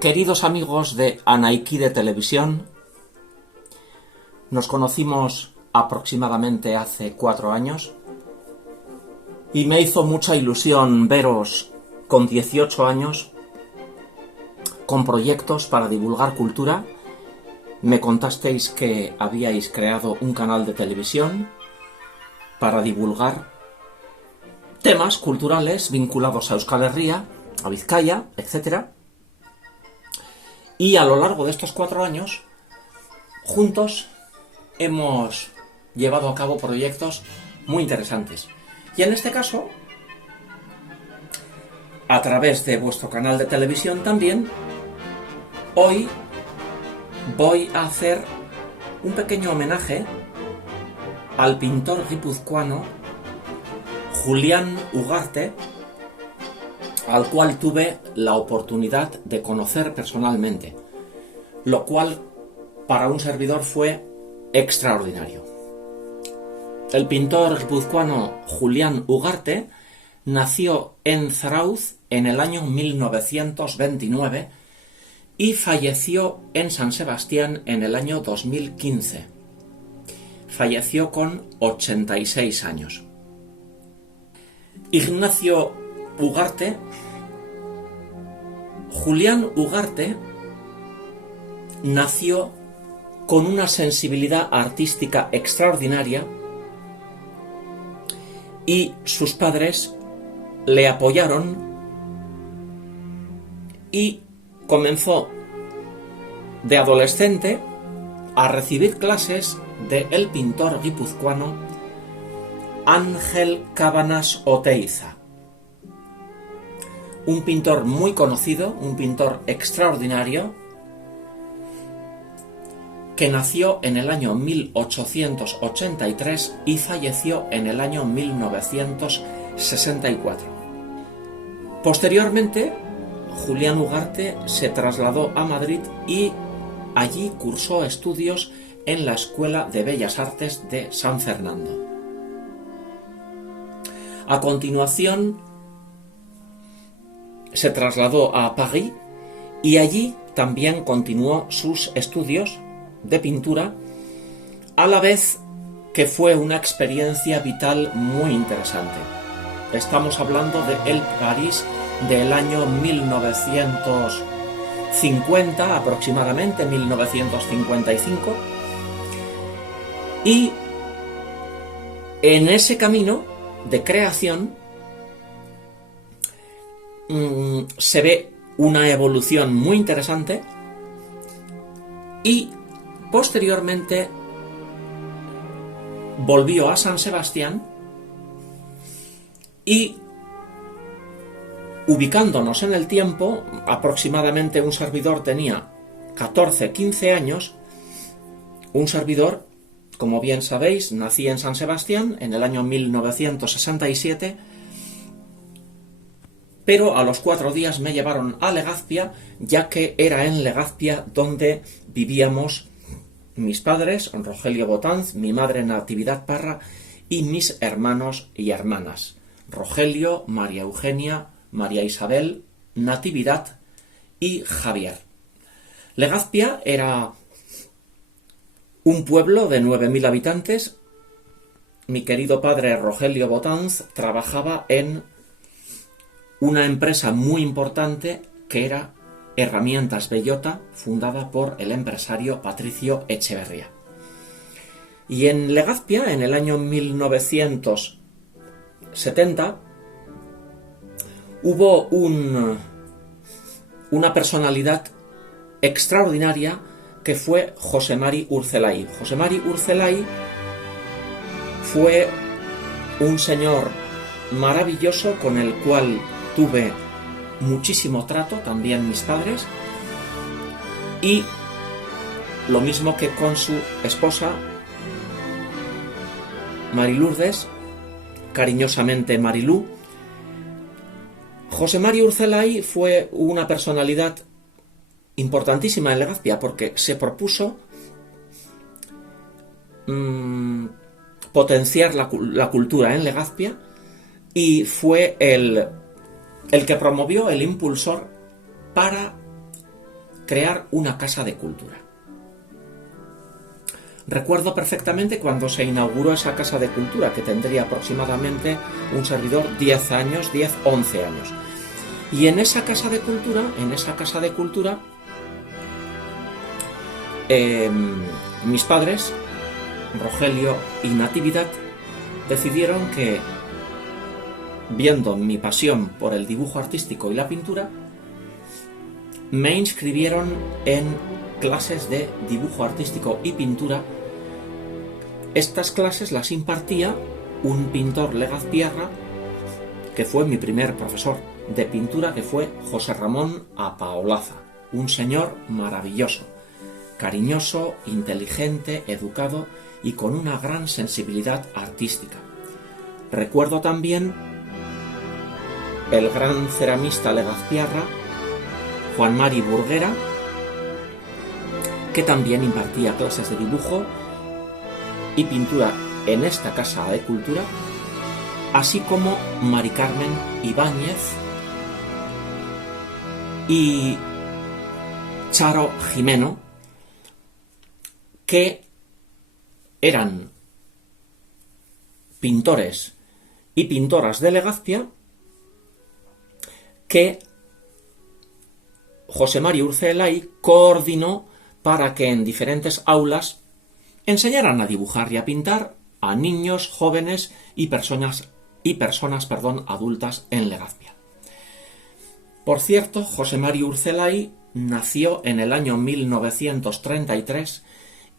Queridos amigos de Anaiki de Televisión, nos conocimos aproximadamente hace 4 años y me hizo mucha ilusión veros con 18 años con proyectos para divulgar cultura. Me contasteis que habíais creado un canal de televisión para divulgar temas culturales vinculados a Euskal Herria, a Vizcaya, etc. Y a lo largo de estos 4 años, juntos hemos llevado a cabo proyectos muy interesantes. Y en este caso, a través de vuestro canal de televisión también, hoy voy a hacer un pequeño homenaje al pintor guipuzcoano Julián Ugarte, al cual tuve la oportunidad de conocer personalmente, lo cual para un servidor fue extraordinario. El pintor guipuzcoano Julián Ugarte nació en Zarauz en el año 1929 y falleció en San Sebastián en el año 2015. Falleció con 86 años. Ignacio Ugarte, Julián Ugarte, nació con una sensibilidad artística extraordinaria y sus padres le apoyaron y comenzó de adolescente a recibir clases del pintor guipuzcoano Ángel Cabanas Oteiza, un pintor muy conocido, un pintor extraordinario, que nació en el año 1883 y falleció en el año 1964. Posteriormente, Julián Ugarte se trasladó a Madrid y allí cursó estudios en la Escuela de Bellas Artes de San Fernando. A continuación, se trasladó a París y allí también continuó sus estudios de pintura, a la vez que fue una experiencia vital muy interesante. Estamos hablando de el París del año 1950, aproximadamente 1955, y en ese camino de creación se ve una evolución muy interesante y posteriormente volvió a San Sebastián y, ubicándonos en el tiempo, aproximadamente un servidor tenía 14-15 años, un servidor, como bien sabéis, nací en San Sebastián en el año 1967, pero a los 4 días me llevaron a Legazpia, ya que era en Legazpia donde vivíamos mis padres, Rogelio Botanz, mi madre Natividad Parra y mis hermanos y hermanas, Rogelio, María Eugenia, María Isabel, Natividad y Javier. Legazpia era un pueblo de 9.000 habitantes. Mi querido padre Rogelio Botanz trabajaba en una empresa muy importante que era Herramientas Bellota, fundada por el empresario Patricio Echeverría. Y en Legazpia, en el año 1970, hubo una personalidad extraordinaria que fue José Mari Urzelay. José Mari Urzelay fue un señor maravilloso con el cual tuve muchísimo trato, también mis padres, y lo mismo que con su esposa Marilurdes, cariñosamente Marilú. José Mari Urzelay fue una personalidad importantísima en Legazpia porque se propuso potenciar la cultura en Legazpia y fue el que promovió, el impulsor para crear una casa de cultura. Recuerdo perfectamente cuando se inauguró esa casa de cultura, que tendría aproximadamente un servidor 10 años, 11 años. Y en esa casa de cultura, mis padres, Rogelio y Natividad, decidieron que, viendo mi pasión por el dibujo artístico y la pintura, me inscribieron en clases de dibujo artístico y pintura. Estas clases las impartía un pintor legazpiarra, que fue mi primer profesor de pintura, que fue José Ramón Apaolaza, un señor maravilloso, cariñoso, inteligente, educado y con una gran sensibilidad artística. Recuerdo también el gran ceramista legazpiarra Juan Mari Burguera, que también impartía clases de dibujo y pintura en esta casa de cultura, así como Mari Carmen Ibáñez y Charo Jimeno, que eran pintores y pintoras de Legazpia, que José María Urcelay coordinó para que en diferentes aulas enseñaran a dibujar y a pintar a niños, jóvenes y personas adultas en Legazpia. Por cierto, José María Urcelay nació en el año 1933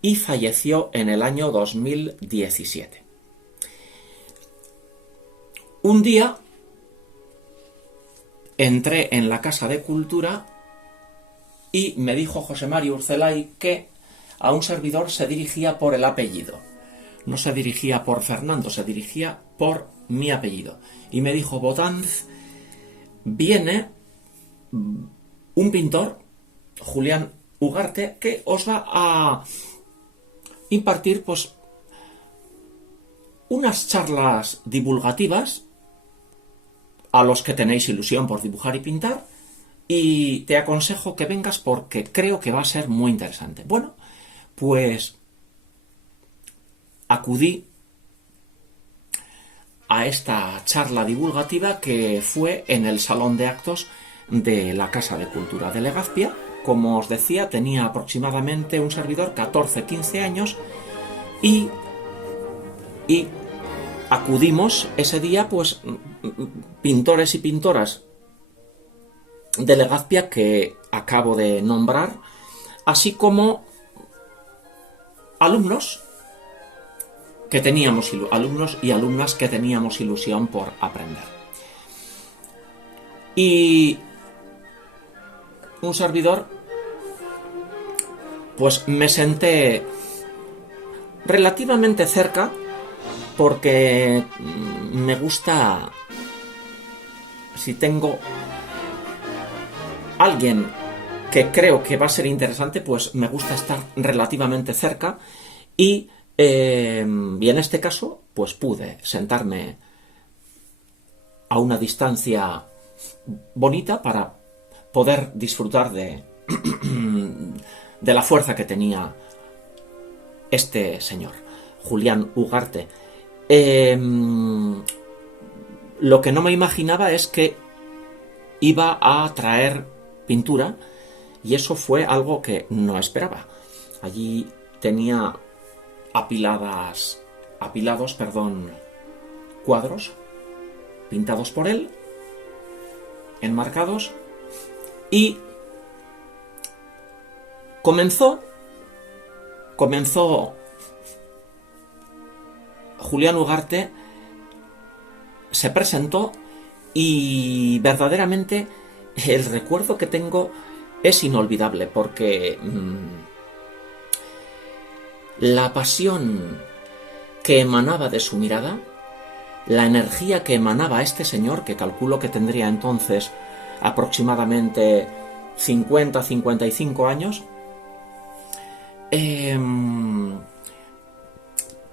y falleció en el año 2017. Un día entré en la Casa de Cultura y me dijo José María Urcelay que a un servidor se dirigía por el apellido. No se dirigía por Fernando, se dirigía por mi apellido. Y me dijo: Botanz, viene un pintor, Julián Ugarte, que os va a impartir pues unas charlas divulgativas a los que tenéis ilusión por dibujar y pintar, y te aconsejo que vengas porque creo que va a ser muy interesante. Bueno, pues acudí a esta charla divulgativa, que fue en el salón de actos de la Casa de Cultura de Legazpia. Como os decía, tenía aproximadamente un servidor 14-15 años y acudimos ese día pues pintores y pintoras de Legazpia que acabo de nombrar, así como alumnos y alumnas que teníamos ilusión por aprender. Y un servidor, pues me senté relativamente cerca, porque me gusta, si tengo alguien que creo que va a ser interesante, pues me gusta estar relativamente cerca, y en este caso pues pude sentarme a una distancia bonita para poder disfrutar de la fuerza que tenía este señor, Julián Ugarte. Lo que no me imaginaba es que iba a traer pintura, y eso fue algo que no esperaba. Allí tenía apilados cuadros pintados por él, enmarcados, y comenzó Julián Ugarte, se presentó, y verdaderamente el recuerdo que tengo es inolvidable, porque la pasión que emanaba de su mirada, la energía que emanaba este señor, que calculo que tendría entonces aproximadamente 50-55 años,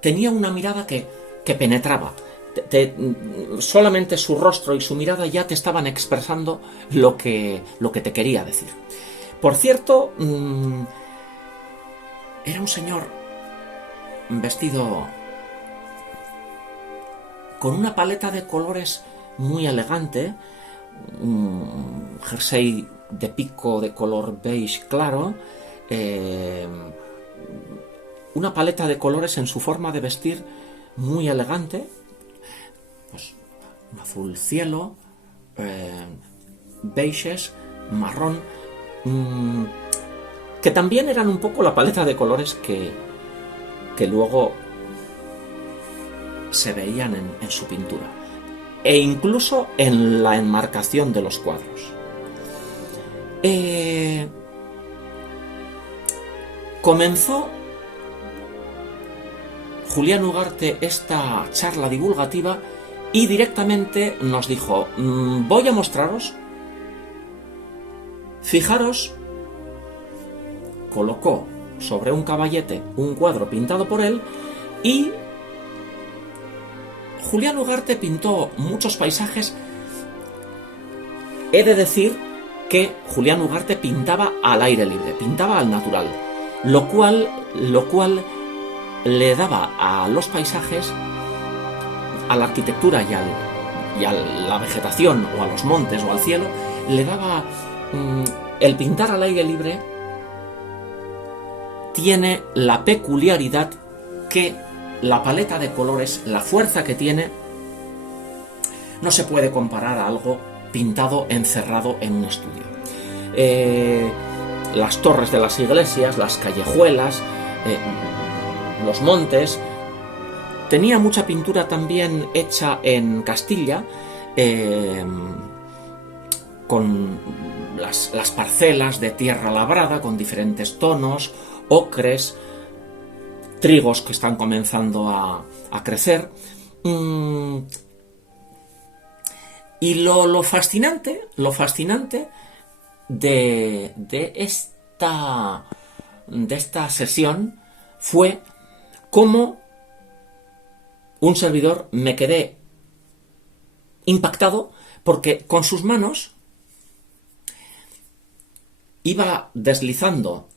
tenía una mirada que penetraba. Solamente su rostro y su mirada ya te estaban expresando lo que te quería decir. Por cierto, era un señor vestido con una paleta de colores muy elegante, un jersey de pico de color beige claro, una paleta de colores en su forma de vestir muy elegante, pues un azul cielo, beiges, marrón, que también eran un poco la paleta de colores que luego se veían en su pintura e incluso en la enmarcación de los cuadros. Comenzó Julián Ugarte esta charla divulgativa y directamente nos dijo: voy a mostraros, fijaros. Colocó sobre un caballete un cuadro pintado por él y Julián Ugarte pintó muchos paisajes. He de decir que Julián Ugarte pintaba al aire libre, pintaba al natural, lo cual le daba a los paisajes, a la arquitectura y a la vegetación o a los montes o al cielo, le daba el pintar al aire libre. Tiene la peculiaridad que la paleta de colores, la fuerza que tiene, no se puede comparar a algo pintado encerrado en un estudio. Las torres de las iglesias, las callejuelas, los montes. Tenía mucha pintura también hecha en Castilla, con las parcelas de tierra labrada con diferentes tonos, ocres, trigos que están comenzando a crecer. Y lo fascinante de esta sesión fue cómo un servidor me quedé impactado, porque con sus manos iba deslizando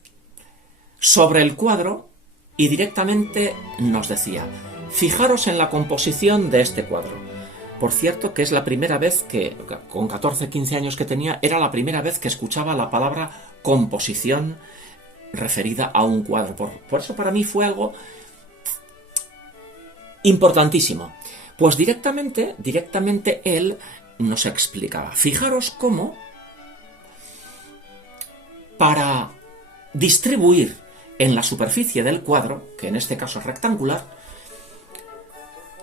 sobre el cuadro y directamente nos decía: fijaros en la composición de este cuadro. Por cierto, que es la primera vez que, con 14, 15 años que tenía, era la primera vez que escuchaba la palabra composición referida a un cuadro. Por eso para mí fue algo importantísimo. Pues directamente él nos explicaba: fijaros cómo para distribuir en la superficie del cuadro, que en este caso es rectangular,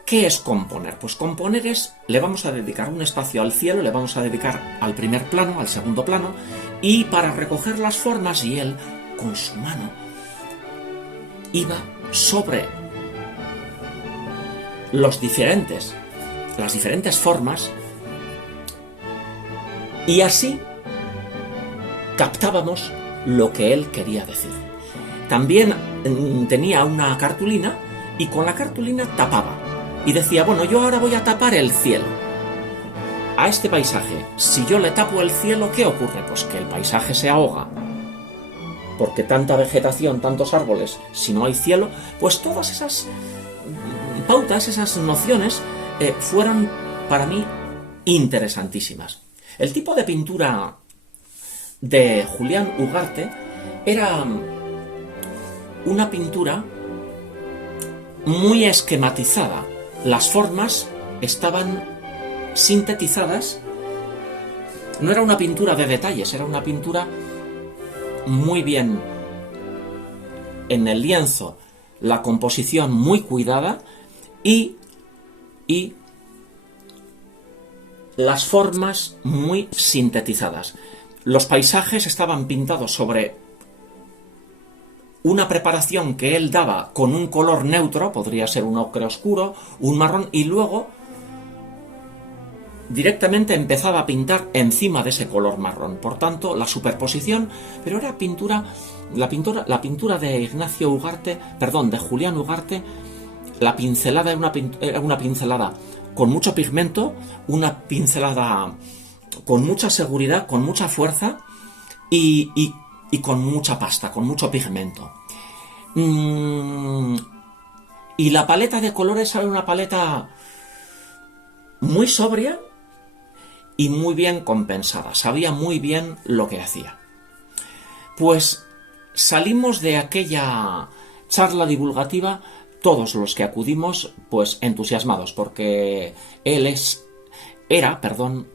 ¿qué es componer? Pues componer es, le vamos a dedicar un espacio al cielo, le vamos a dedicar al primer plano, al segundo plano, y para recoger las formas, y él, con su mano, iba sobre las diferentes formas, y así captábamos lo que él quería decir. También tenía una cartulina y con la cartulina tapaba y decía: bueno, yo ahora voy a tapar el cielo. A este paisaje, si yo le tapo el cielo, ¿qué ocurre? Pues que el paisaje se ahoga, porque tanta vegetación, tantos árboles, si no hay cielo, pues todas esas pautas, esas nociones fueron para mí interesantísimas. El tipo de pintura de Julián Ugarte era una pintura muy esquematizada. Las formas estaban sintetizadas. No era una pintura de detalles, era una pintura muy bien en el lienzo, la composición muy cuidada y las formas muy sintetizadas. Los paisajes estaban pintados sobre una preparación que él daba con un color neutro, podría ser un ocre oscuro, un marrón, y luego directamente empezaba a pintar encima de ese color marrón. Por tanto, la superposición, pero era la pintura de Julián Ugarte, la pincelada era una pincelada con mucho pigmento, una pincelada con mucha seguridad, con mucha fuerza y con mucha pasta, con mucho pigmento. Y la paleta de colores era una paleta muy sobria y muy bien compensada. Sabía muy bien lo que hacía. Pues salimos de aquella charla divulgativa todos los que acudimos, pues entusiasmados, porque era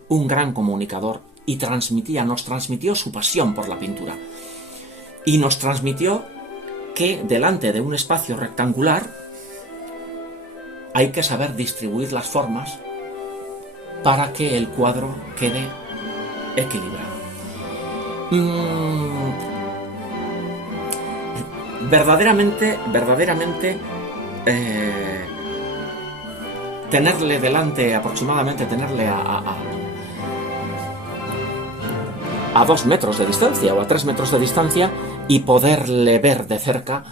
un gran comunicador y nos transmitió su pasión por la pintura. Y nos transmitió que delante de un espacio rectangular hay que saber distribuir las formas para que el cuadro quede equilibrado. Verdaderamente, tenerle delante, aproximadamente tenerle a 2 metros de distancia o a 3 metros de distancia y poderle ver de cerca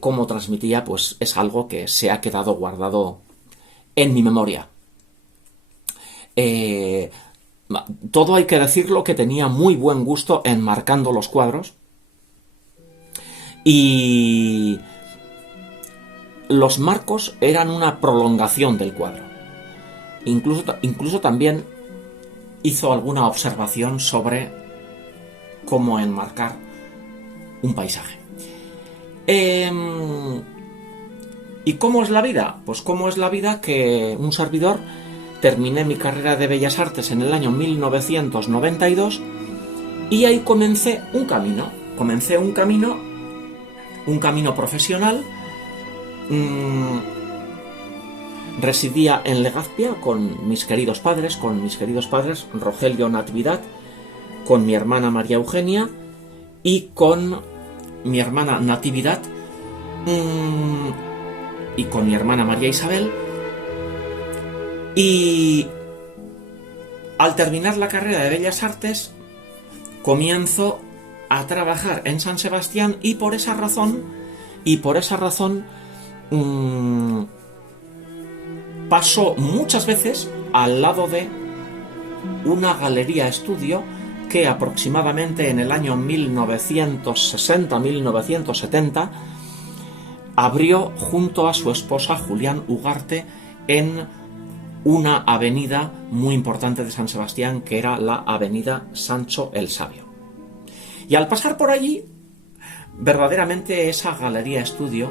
cómo transmitía, pues es algo que se ha quedado guardado en mi memoria. Todo hay que decirlo, que tenía muy buen gusto enmarcando los cuadros y los marcos eran una prolongación del cuadro. Incluso también hizo alguna observación sobre cómo enmarcar un paisaje. ¿Y cómo es la vida? Pues cómo es la vida que un servidor terminé mi carrera de Bellas Artes en el año 1992 y ahí comencé un camino profesional. Residía en Legazpia con mis queridos padres Rogelio Natividad, con mi hermana María Eugenia y con mi hermana Natividad y con mi hermana María Isabel. Y al terminar la carrera de Bellas Artes comienzo a trabajar en San Sebastián y por esa razón paso muchas veces al lado de una galería estudio que aproximadamente en el año 1960-1970 abrió junto a su esposa Julián Ugarte en una avenida muy importante de San Sebastián, que era la avenida Sancho el Sabio. Y al pasar por allí, verdaderamente esa galería estudio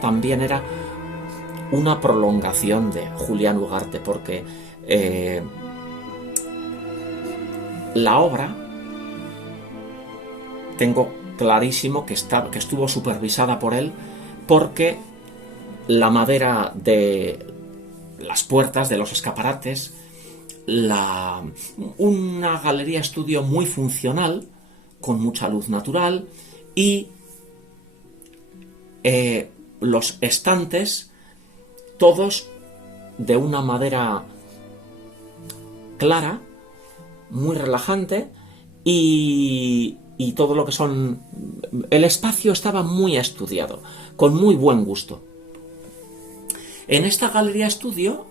también era una prolongación de Julián Ugarte, porque la obra, tengo clarísimo que estuvo supervisada por él, porque la madera de las puertas, de los escaparates, una galería estudio muy funcional, con mucha luz natural, y los estantes, todos de una madera clara, muy relajante, y todo lo que son... El espacio estaba muy estudiado, con muy buen gusto. En esta galería estudio,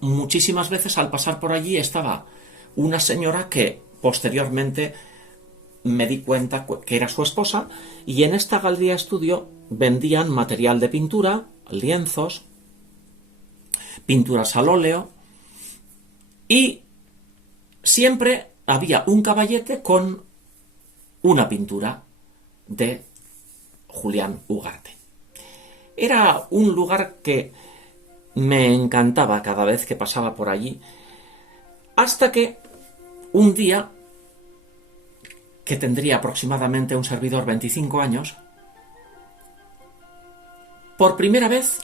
muchísimas veces al pasar por allí estaba una señora que posteriormente me di cuenta que era su esposa, y en esta galería estudio vendían material de pintura, lienzos, pinturas al óleo, y siempre había un caballete con una pintura de Julián Ugarte. Era un lugar que me encantaba cada vez que pasaba por allí, hasta que un día, que tendría aproximadamente un servidor 25 años, por primera vez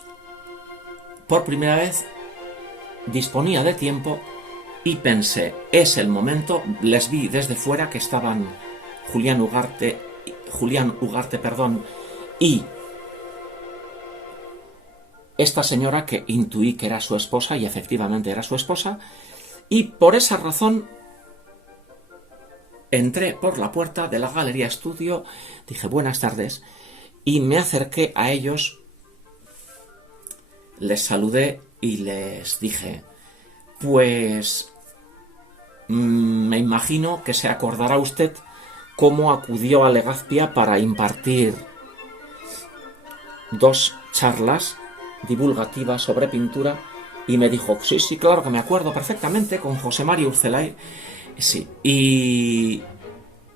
disponía de tiempo y pensé, es el momento. Les vi desde fuera que estaban Julián Ugarte, y esta señora, que intuí que era su esposa, y efectivamente era su esposa, y por esa razón entré por la puerta de la galería estudio, dije buenas tardes, y me acerqué a ellos, les saludé y les dije: pues me imagino que se acordará usted cómo acudió a Legazpia para impartir 2 charlas divulgativas sobre pintura, y me dijo: sí, claro que me acuerdo perfectamente, con José María Urcelay. Sí, y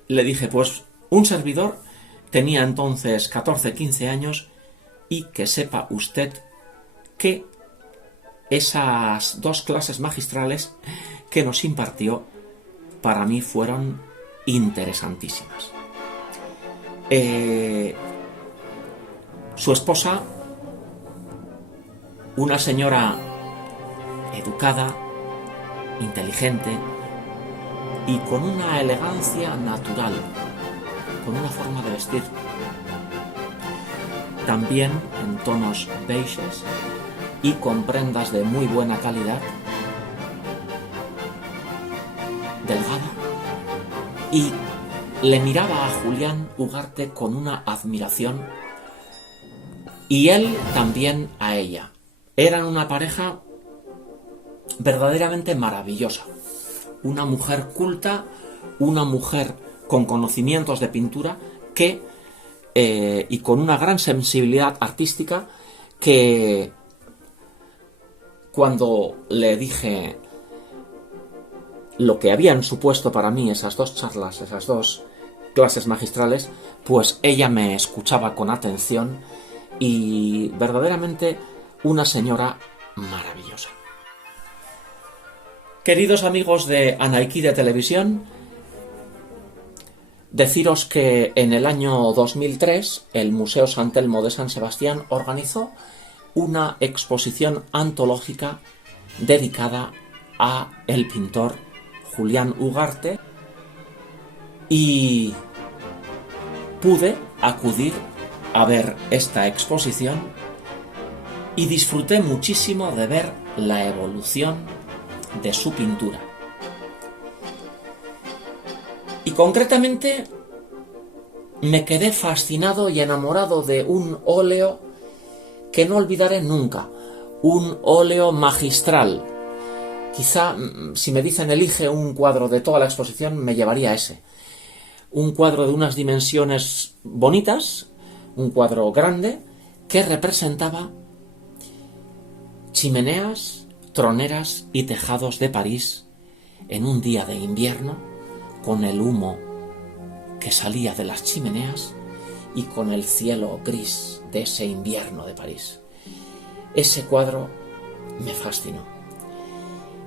le dije: pues un servidor tenía entonces 14-15 años, y que sepa usted que esas 2 clases magistrales que nos impartió para mí fueron interesantísimas. Su esposa, una señora educada, inteligente y con una elegancia natural, con una forma de vestir también en tonos beiges y con prendas de muy buena calidad, delgada, y le miraba a Julián Ugarte con una admiración, y él también a ella. Eran una pareja verdaderamente maravillosa, una mujer culta, una mujer con conocimientos de pintura y con una gran sensibilidad artística, que cuando le dije lo que habían supuesto para mí esas 2 charlas, esas 2 clases magistrales, pues ella me escuchaba con atención, y verdaderamente una señora maravillosa. Queridos amigos de Anaiki de Televisión, deciros que en el año 2003 el Museo San Telmo de San Sebastián organizó una exposición antológica dedicada a el pintor Julián Ugarte, y pude acudir a ver esta exposición y disfruté muchísimo de ver la evolución de su pintura. Y concretamente me quedé fascinado y enamorado de un óleo que no olvidaré nunca, un óleo magistral. Quizá, si me dicen elige un cuadro de toda la exposición, me llevaría ese. Un cuadro de unas dimensiones bonitas, un cuadro grande, que representaba chimeneas, troneras y tejados de París en un día de invierno, con el humo que salía de las chimeneas y con el cielo gris de ese invierno de París. Ese cuadro me fascinó.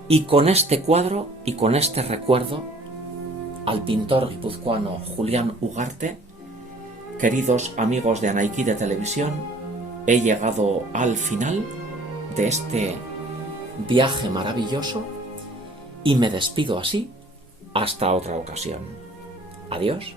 Y con este cuadro y con este recuerdo al pintor guipuzcoano Julián Ugarte, queridos amigos de Anaiki de Televisión, he llegado al final de este viaje maravilloso y me despido así hasta otra ocasión. Adiós.